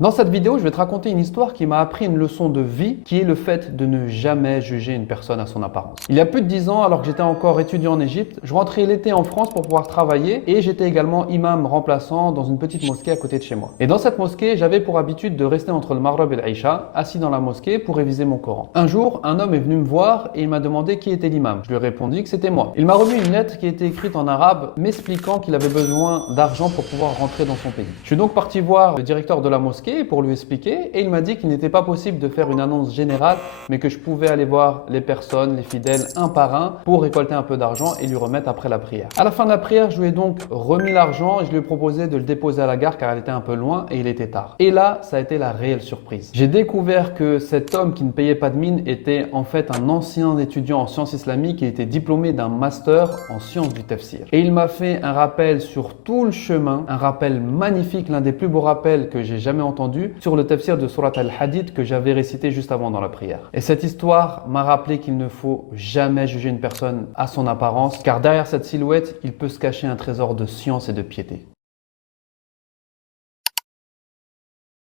Dans cette vidéo, je vais te raconter une histoire qui m'a appris une leçon de vie, qui est le fait de ne jamais juger une personne à son apparence. Il y a plus de 10 ans, alors que j'étais encore étudiant en Égypte, je rentrais l'été en France pour pouvoir travailler et j'étais également imam remplaçant dans une petite mosquée à côté de chez moi. Et dans cette mosquée, j'avais pour habitude de rester entre le Maghreb et l'Aïcha, assis dans la mosquée pour réviser mon Coran. Un jour, un homme est venu me voir et il m'a demandé qui était l'imam. Je lui ai répondu que c'était moi. Il m'a remis une lettre qui était écrite en arabe, m'expliquant qu'il avait besoin d'argent pour pouvoir rentrer dans son pays. Je suis donc parti voir le directeur de la mosquée pour lui expliquer et il m'a dit qu'il n'était pas possible de faire une annonce générale mais que je pouvais aller voir les personnes, les fidèles un par un pour récolter un peu d'argent et lui remettre après la prière. À la fin de la prière, je lui ai donc remis l'argent et je lui ai proposé de le déposer à la gare car elle était un peu loin et il était tard. Et là, ça a été la réelle surprise. J'ai découvert que cet homme qui ne payait pas de mine était en fait un ancien étudiant en sciences islamiques qui était diplômé d'un master en sciences du tafsir. Et il m'a fait un rappel sur tout le chemin, un rappel magnifique, l'un des plus beaux rappels que j'ai jamais entendu sur le tafsir de Surat al-Hadid que j'avais récité juste avant dans la prière. Et cette histoire m'a rappelé qu'il ne faut jamais juger une personne à son apparence, car derrière cette silhouette, il peut se cacher un trésor de science et de piété.